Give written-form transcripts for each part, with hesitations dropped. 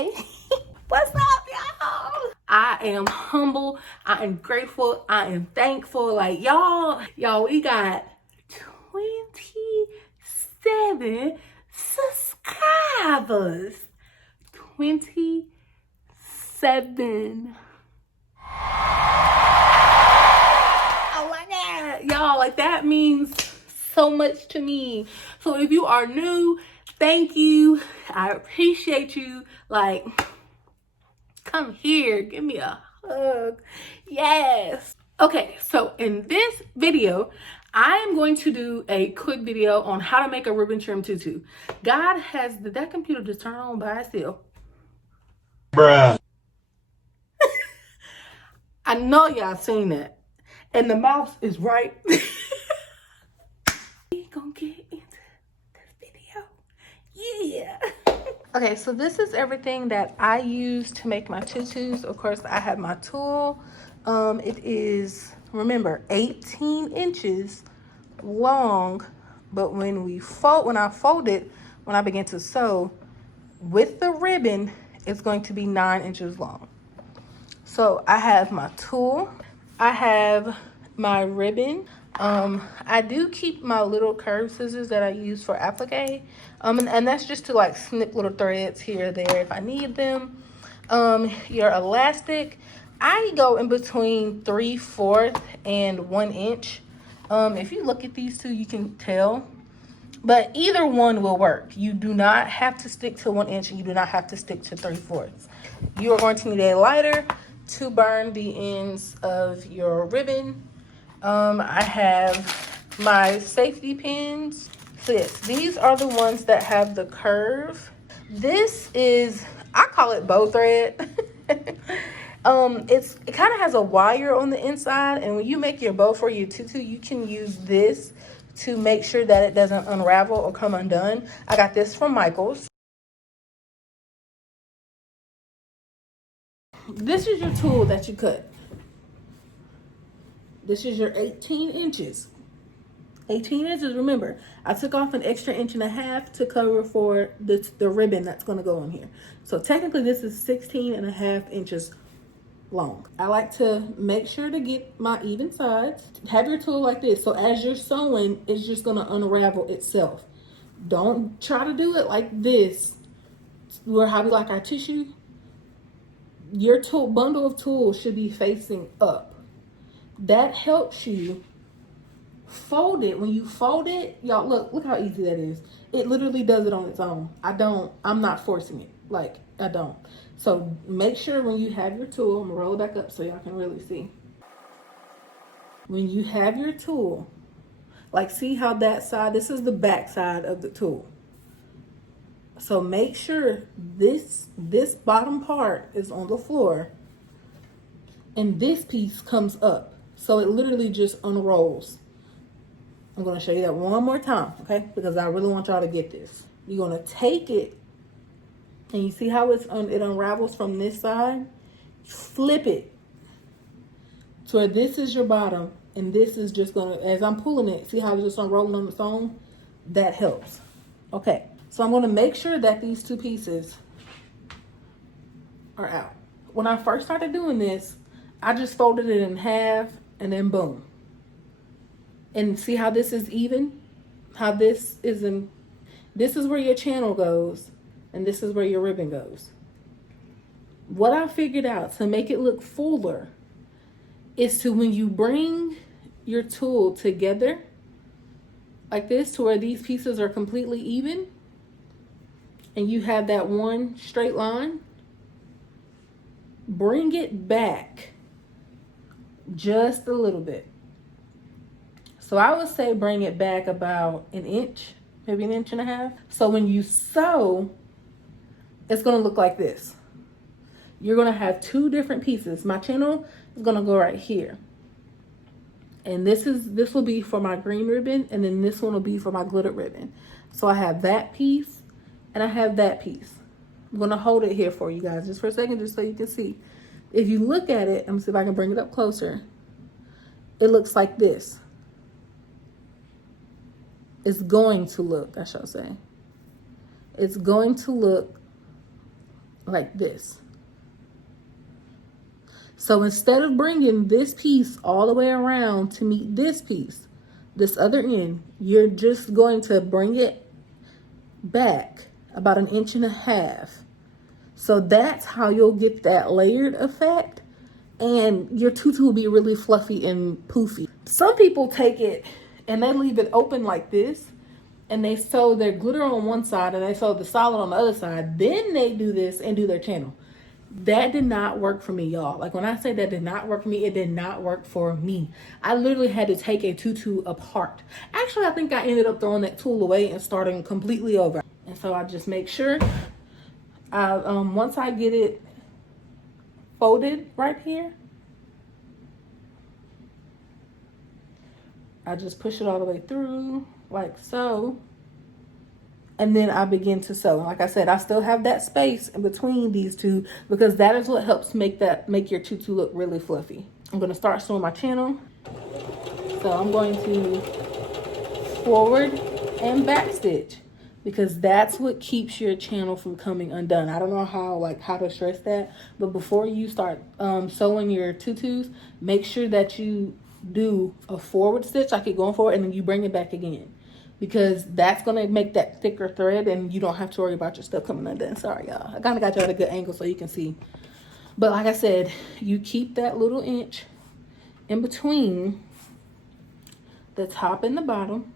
okay? What's up, y'all? I am humble. I am grateful. I am thankful. Like, y'all, we got 27 subscribers. 27. Oh my God. Y'all, like, that means so much to me. So if you are new, thank you. I appreciate you. Like, come here, give me a hug. Yes. Okay, so in this video, I am going to do a quick video on how to make a ribbon trim tutu. Did that computer just turn on by itself? Bruh. I know y'all seen that. And the mouse is right. We gonna get into this video. Yeah. Okay, so this is everything that I use to make my tutus. Of course, I have my tool. It is, remember, 18 inches long. But when I fold it, when I begin to sew, with the ribbon, it's going to be 9 inches long. So I have my tool. I have my ribbon. I do keep my little curved scissors that I use for applique. And that's just to like snip little threads here or there if I need them. Your elastic, I go in between 3/4 and 1 inch. If you look at these two, you can tell. But either one will work. You do not have to stick to 1 inch and you do not have to stick to 3/4. You are going to need a lighter to burn the ends of your ribbon. I have my safety pins. So yes, these are the ones that have the curve. This is, I call it bow thread. It kind of has a wire on the inside, and when you make your bow for your tutu, you can use this to make sure that it doesn't unravel or come undone. I got this from Michael's. This is your tool that you cut. This is your 18 inches. 18 inches, remember, I took off an extra 1.5 inches to cover for the ribbon that's gonna go on here. So technically this is 16.5 inches long. I like to make sure to get my even sides. Have your tool like this, so as you're sewing, it's just gonna unravel itself. Don't try to do it like this, where how we like our tissue. Your tool bundle of tools should be facing up. That helps you fold it. When you fold it, y'all, look how easy that is. It literally does it on its own. I'm not forcing it. Like, I don't. So make sure when you have your tool, I'm gonna roll it back up so y'all can really see. When you have your tool, like, see how that side, this is the back side of the tool. So make sure this bottom part is on the floor and this piece comes up. So it literally just unrolls. I'm going to show you that one more time, okay? Because I really want y'all to get this. You're going to take it, and you see how it unravels from this side? Flip it to where this is your bottom, and this is just going to, as I'm pulling it, see how it's just unrolling on its own? That helps. Okay, so I'm going to make sure that these two pieces are out. When I first started doing this, I just folded it in half, and then boom. And see how this is even? How this is where your channel goes, and this is where your ribbon goes. What I figured out to make it look fuller is to, when you bring your tool together like this to where these pieces are completely even and you have that one straight line, bring it back just a little bit. So I would say bring it back about 1 inch, maybe 1.5 inches. So when you sew, it's gonna look like this. You're gonna have two different pieces. My channel is gonna go right here. And this will be for my green ribbon, and then this one will be for my glittered ribbon. So I have that piece and I have that piece. I'm gonna hold it here for you guys just for a second, just so you can see. If you look at it, I'm gonna see if I can bring it up closer. It looks like this. It's going to look, I shall say. It's going to look like this. So instead of bringing this piece all the way around to meet this piece, this other end, you're just going to bring it back about 1.5 inches. So that's how you'll get that layered effect, and your tutu will be really fluffy and poofy. Some people take it and they leave it open like this, and they sew their glitter on one side and they sew the solid on the other side. Then they do this and do their channel. That did not work for me, y'all. Like, when I say that did not work for me, it did not work for me. I literally had to take a tutu apart. Actually, I think I ended up throwing that tool away and starting completely over. And so I just make sure once I get it folded right here, I just push it all the way through like so. And then I begin to sew. Like I said, I still have that space in between these two because that is what helps make your tutu look really fluffy. I'm going to start sewing my channel. So I'm going to forward and back stitch because that's what keeps your channel from coming undone. I don't know how to stress that, but before you start sewing your tutus, make sure that you do a forward stitch, like you're going forward, and then you bring it back again. Because that's going to make that thicker thread and you don't have to worry about your stuff coming undone. Sorry, y'all. I kind of got you at a good angle so you can see. But like I said, you keep that little inch in between the top and the bottom.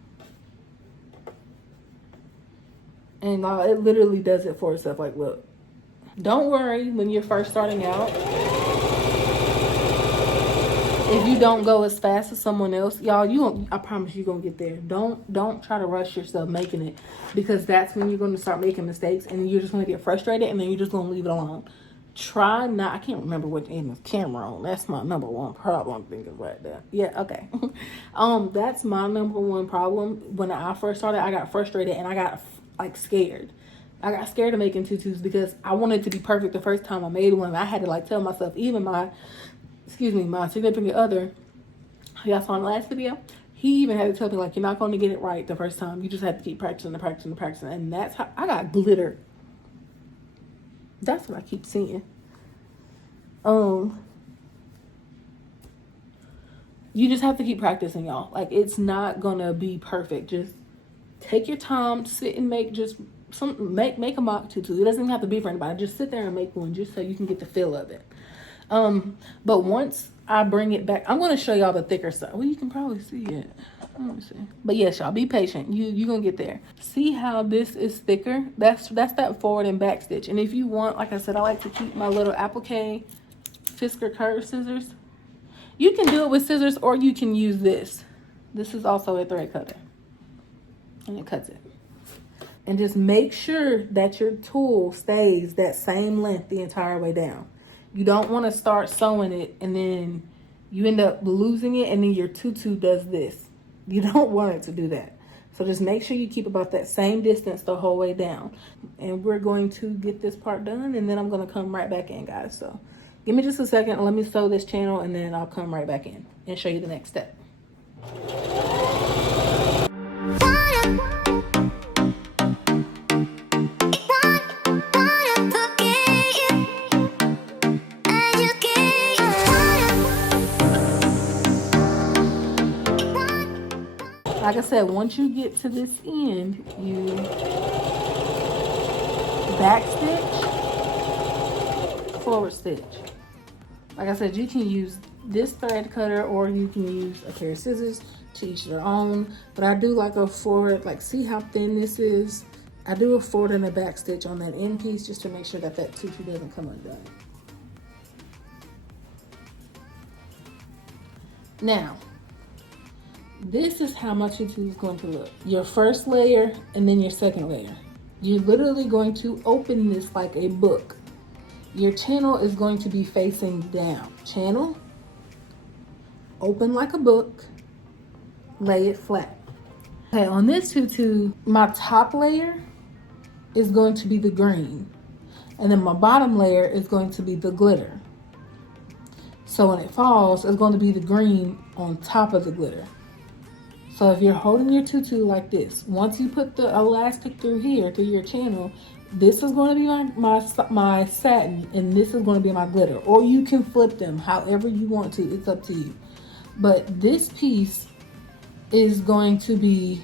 And it literally does it for itself. Like, look. Don't worry when you're first starting out. If you don't go as fast as someone else, y'all, I promise you're gonna get there. Don't try to rush yourself making it, because that's when you're gonna start making mistakes and you're just gonna get frustrated and then you're just gonna leave it alone. Try not, I can't remember what end the camera on. That's my number one problem. Thinking right there. Yeah, okay. That's my number one problem. When I first started, I got frustrated and I got like scared. I got scared of making tutus because I wanted it to be perfect the first time I made one. I had to like tell myself, even my significant other, y'all saw in the last video, he even had to tell me, like, you're not going to get it right the first time. You just have to keep practicing. And that's how I got glitter. That's what I keep seeing. You just have to keep practicing, y'all. Like, it's not going to be perfect. Just take your time, sit and make make a mock tutu. It doesn't even have to be for anybody. Just sit there and make one just so you can get the feel of it. But once I bring it back, I'm going to show y'all the thicker side. Well, you can probably see it. Let me see. But yes, y'all, be patient. You're going to get there. See how this is thicker? That's that forward and back stitch. And if you want, like I said, I like to keep my little applique Fisker curve scissors. You can do it with scissors or you can use this. This is also a thread cutter. And it cuts it. And just make sure that your tool stays that same length the entire way down. You don't want to start sewing it and then you end up losing it and then your tutu does this. You don't want it to do that. So just make sure you keep about that same distance the whole way down. And we're going to get this part done and then I'm going to come right back in, guys. So give me just a second. Let me sew this channel and then I'll come right back in and show you the next step. Like I said, once you get to this end, you back stitch, forward stitch. Like I said, you can use this thread cutter or you can use a pair of scissors, to each their own. But I do like a forward, like see how thin this is? I do a forward and a back stitch on that end piece just to make sure that that tutu doesn't come undone. Now, this is how my tutu is going to look. Your first layer and then your second layer. You're literally going to open this like a book. Your channel is going to be facing down. Channel, open like a book, lay it flat. Okay, on this tutu, my top layer is going to be the green. And then my bottom layer is going to be the glitter. So when it falls, it's going to be the green on top of the glitter. So if you're holding your tutu like this, once you put the elastic through here, through your channel, this is going to be my satin, and this is going to be my glitter. Or you can flip them however you want to. It's up to you. But this piece is going to be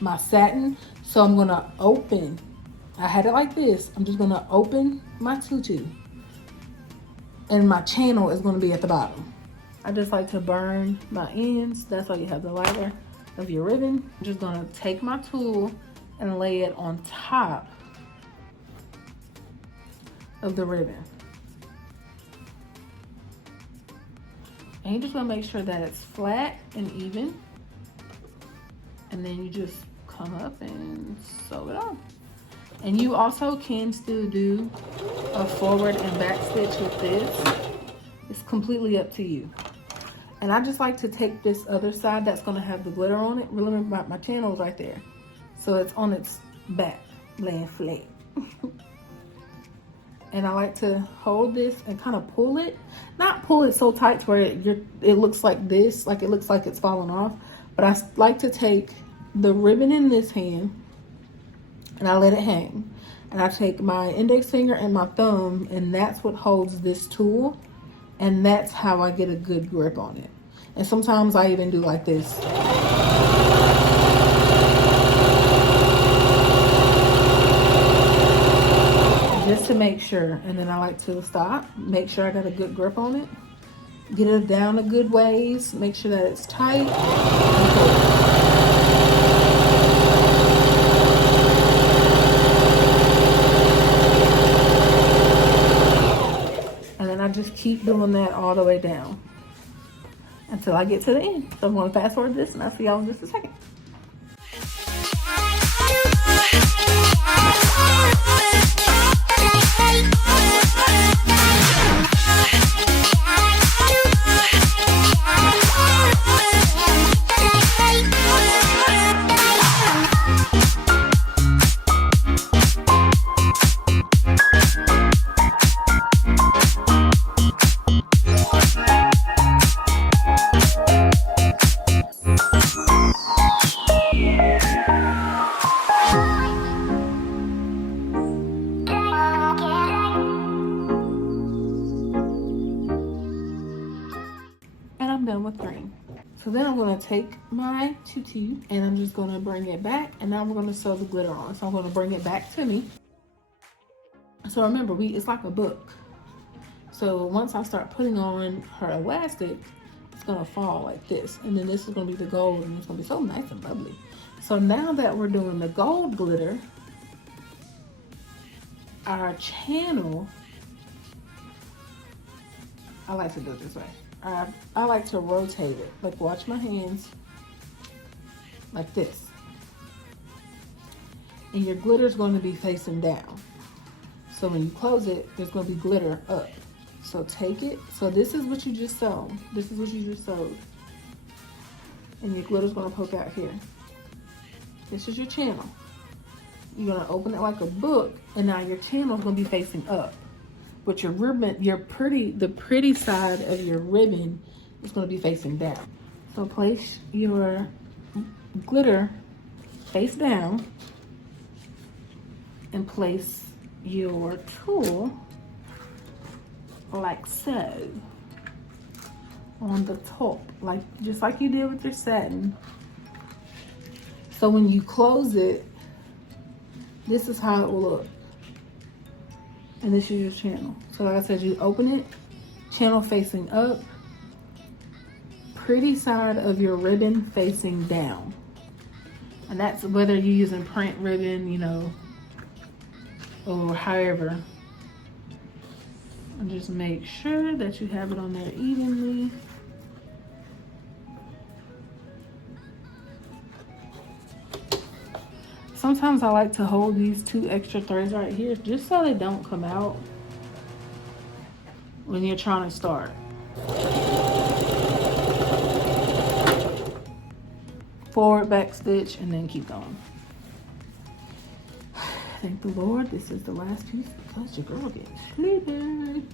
my satin. So I'm going to open. I had it like this. I'm just going to open my tutu. And my channel is going to be at the bottom. I just like to burn my ends. That's why you have the lighter of your ribbon. I'm just going to take my tool and lay it on top of the ribbon. And you just want to make sure that it's flat and even. And then you just come up and sew it on. And you also can still do a forward and back stitch with this. It's completely up to you. And I just like to take this other side that's going to have the glitter on it. Remember, my channel is right there. So it's on its back, laying flat. And I like to hold this and kind of pull it. Not pull it so tight to where it looks like this, like it looks like it's falling off. But I like to take the ribbon in this hand and I let it hang. And I take my index finger and my thumb, and that's what holds this tool. And that's how I get a good grip on it. And sometimes I even do like this. Just to make sure. And then I like to stop, make sure I got a good grip on it. Get it down a good ways, make sure that it's tight. And then I just keep doing that all the way down until I get to the end. So I'm going to fast forward this and I'll see y'all in just a second. Done with green. So then I'm going to take my tutu and I'm just going to bring it back, and now we're going to sew the glitter on. So I'm going to bring it back to me. So remember, it's like a book. So once I start putting on her elastic, it's going to fall like this, and then this is going to be the gold, and it's going to be so nice and bubbly. So now that we're doing the gold glitter, our channel, I like to do it this way. I like to rotate it, like watch my hands, like this. And your glitter is going to be facing down. So when you close it, there's going to be glitter up. So take it. So this is what you just sewed. This is what you just sewed. And your glitter is going to poke out here. This is your channel. You're going to open it like a book, and now your channel is going to be facing up. But your ribbon, the pretty side of your ribbon is going to be facing down. So place your glitter face down and place your tool like so on the top, just like you did with your satin. So when you close it, this is how it will look. And this is your channel. So like I said, you open it, channel facing up, pretty side of your ribbon facing down. And that's whether you're using print ribbon, you know, or however. And just make sure that you have it on there evenly. Sometimes I like to hold these 2 extra threads right here just so they don't come out when you're trying to start. Forward, back stitch, and then keep going. Thank the Lord, this is the last piece because your girl gets sleepy.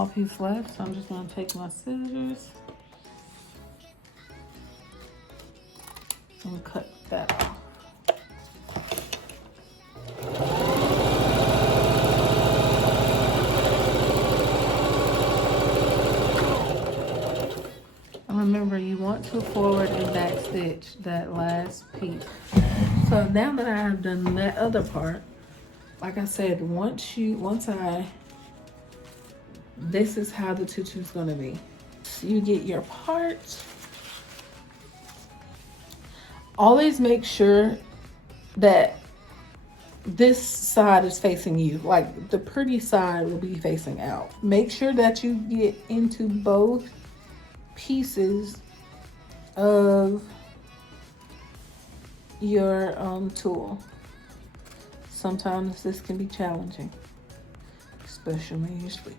small piece left, so I'm just gonna take my scissors and cut that off. Remember, you want to forward and back stitch that last piece. So now that I have done that other part, like I said, this is how the tutu is gonna be. So you get your part. Always make sure that this side is facing you, like the pretty side will be facing out. Make sure that you get into both pieces of your tool. Sometimes this can be challenging, especially when you're sleepy.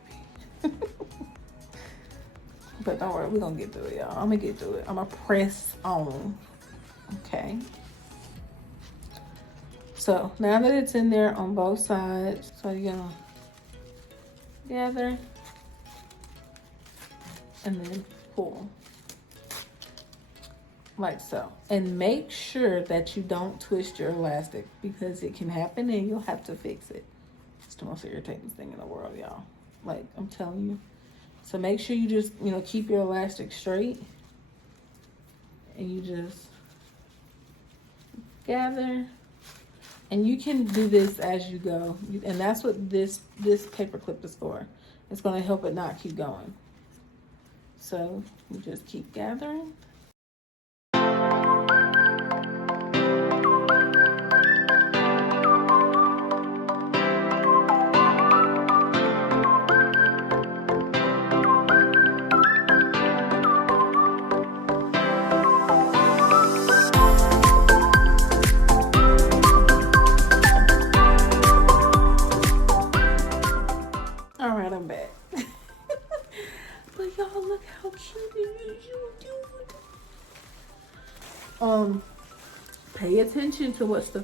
But don't worry, we're gonna get through it, y'all. I'm gonna get through it. I'm gonna press on. Okay. So now that it's in there on both sides, so you're gonna gather and then pull like so, and make sure that you don't twist your elastic, because it can happen and you'll have to fix it. It's the most irritating thing in the world, y'all. Like, I'm telling you. So make sure you just, keep your elastic straight, and you just gather. And you can do this as you go, and that's what this paper clip is for. It's going to help it not keep going. So you just keep gathering. All right, I'm back. But y'all, look how cute it is. Pay attention to what's the...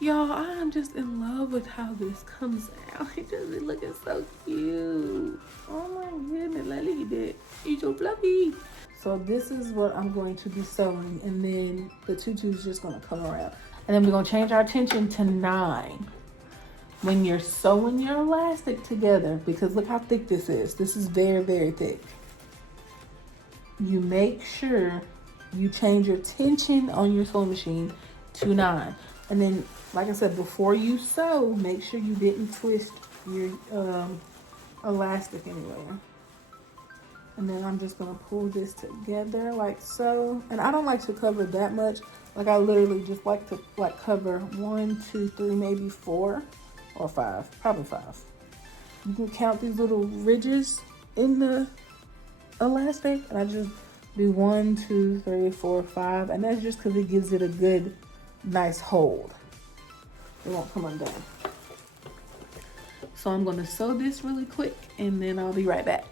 Y'all, I'm just in love with how this comes out. It just is looking so cute. Oh my goodness, look at that. It's so fluffy. So this is what I'm going to be sewing, and then the tutu is just gonna come around. And then we're gonna change our tension to 9. When you're sewing your elastic together, because look how thick this is. This is very, very thick. You make sure you change your tension on your sewing machine to 9. And then, like I said, before you sew, make sure you didn't twist your elastic anywhere. And then I'm just gonna pull this together like so. And I don't like to cover that much. Like, I literally just like to cover 1, 2, 3, maybe 4 or 5, probably 5. You can count these little ridges in the elastic, and I just do 1, 2, 3, 4, 5, and that's just because it gives it a good, nice hold. It won't come undone. So I'm gonna sew this really quick, and then I'll be right back.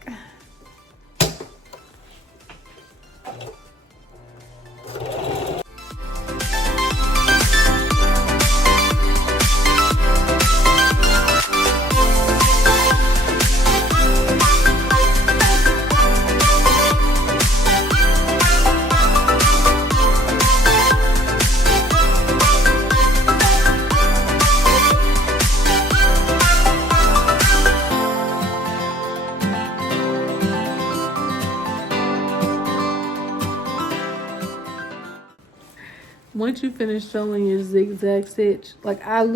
Once you finish sewing your zigzag stitch, like I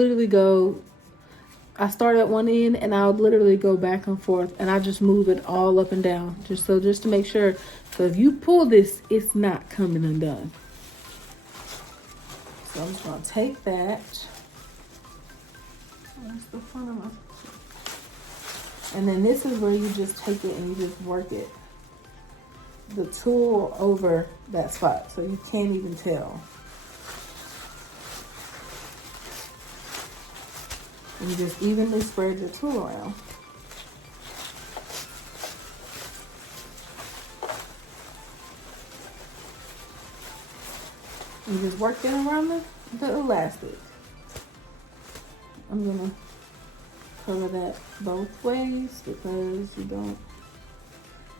start at one end and I'll literally go back and forth, and I just move it all up and down just to make sure. So if you pull this, it's not coming undone. So I'm just gonna take that. That's the front of my... And then this is where you just take it and you just work it, the tool over that spot, so you can't even tell. And you just evenly spread your tool around. You just work it around the elastic. I'm gonna cover that both ways because you don't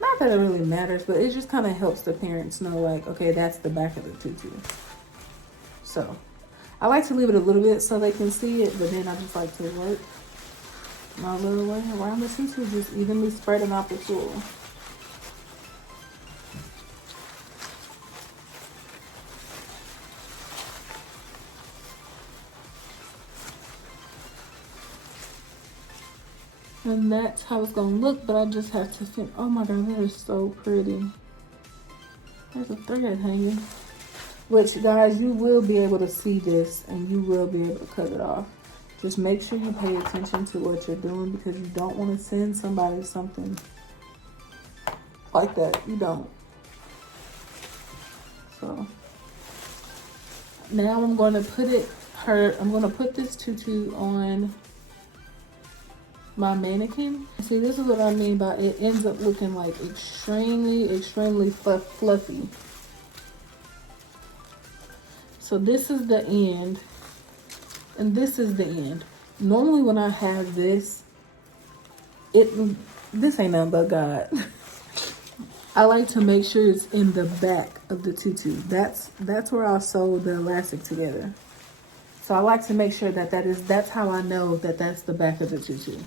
Not that it really matters, but it just kind of helps the parents know, like, okay, that's the back of the tutu. So I like to leave it a little bit so they can see it, but then I just like to work my little way around the tutu, just evenly spreading out the tulle. And that's how it's gonna look, but I just have to fit. Oh my god, that is so pretty. There's a thread hanging. Which, guys, you will be able to see this and you will be able to cut it off. Just make sure you pay attention to what you're doing, because you don't want to send somebody something like that. You don't. So now I'm going to put this tutu on my mannequin. See, this is what I mean by it ends up looking like extremely fluffy. So this is the end, and this is the end. Normally when I have this, this ain't nothing but God. I like to make sure it's in the back of the tutu. That's where I'll sew the elastic together. So I like to make sure that's how I know that that's the back of the tutu.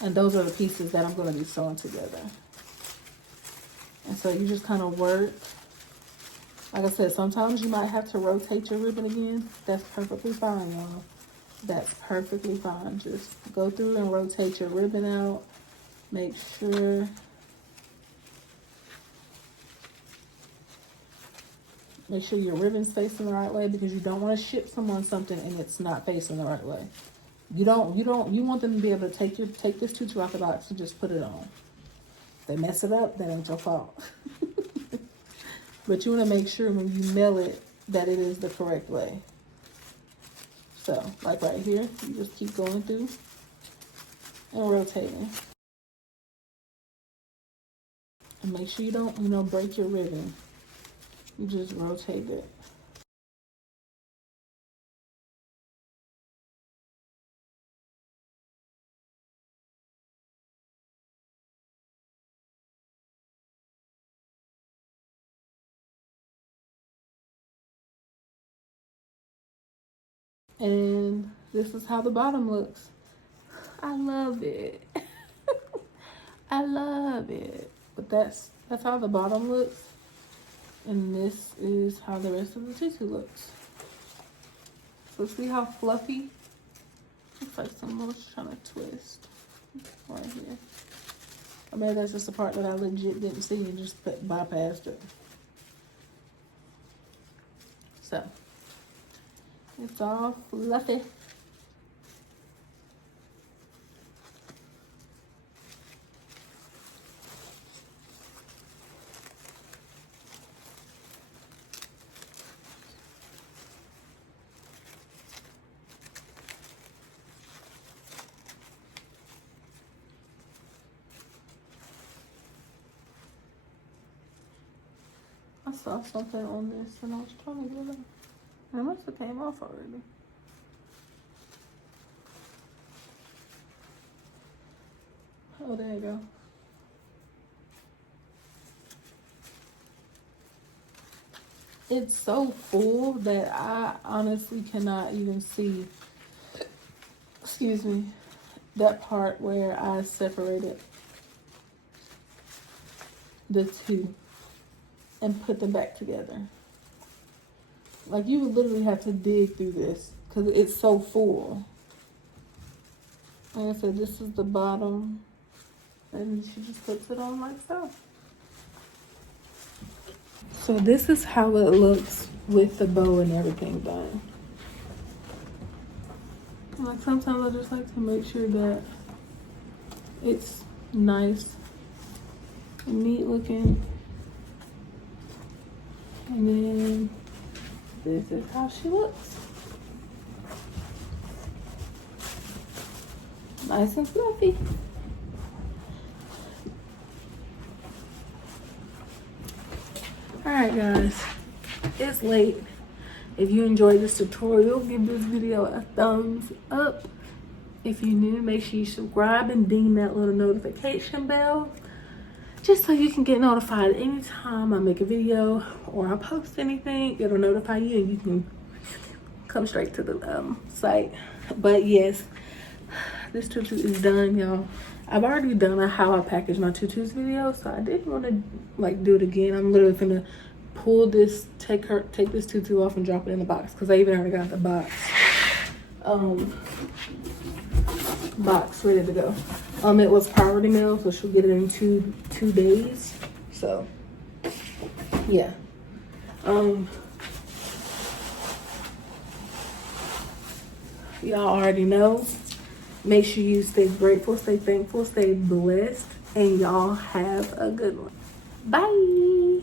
And those are the pieces that I'm going to be sewing together. And so you just kind of work. Like I said, sometimes you might have to rotate your ribbon again. That's perfectly fine, y'all. That's perfectly fine. Just go through and rotate your ribbon out. Make sure your ribbon's facing the right way, because you don't want to ship someone something and it's not facing the right way. You want them to be able to take this tutu out the box and just put it on. If they mess it up, that ain't your fault. But you want to make sure when you mail it that it is the correct way. So, like right here, you just keep going through and rotating. And make sure you don't, break your ribbon. You just rotate it. And this is how the bottom looks. I love it. I love it. But that's how the bottom looks. And this is how the rest of the tutu looks. So see how fluffy? Looks like someone's trying to twist right here. Or maybe that's just the part that I legit didn't see and just bypassed it. So it's all fluffy. I saw something on this and I was trying to get it. It must have came off already. Oh, there you go. It's so full that I honestly cannot even see, excuse me, that part where I separated the two and put them back together. Like, you would literally have to dig through this because it's so full. Like I said, this is the bottom, and she just puts it on like so. So this is how it looks with the bow and everything done. Like, sometimes I just like to make sure that it's nice and neat looking. And then this is how she looks. Nice and fluffy. Alright guys, it's late. If you enjoyed this tutorial, give this video a thumbs up. If you're new, make sure you subscribe and ding that little notification bell. just so you can get notified anytime I make a video or I post anything. It'll notify you and you can come straight to the site. But yes, this tutu is done, y'all. I've already done a how I package my tutus video, so I didn't want to like do it again. I'm literally gonna pull this, take this tutu off and drop it in the box, because I even already got the box ready to go. It was priority mail, so she'll get it in two days. So yeah. Y'all already know. Make sure you stay grateful, stay thankful, stay blessed, and y'all have a good one. Bye.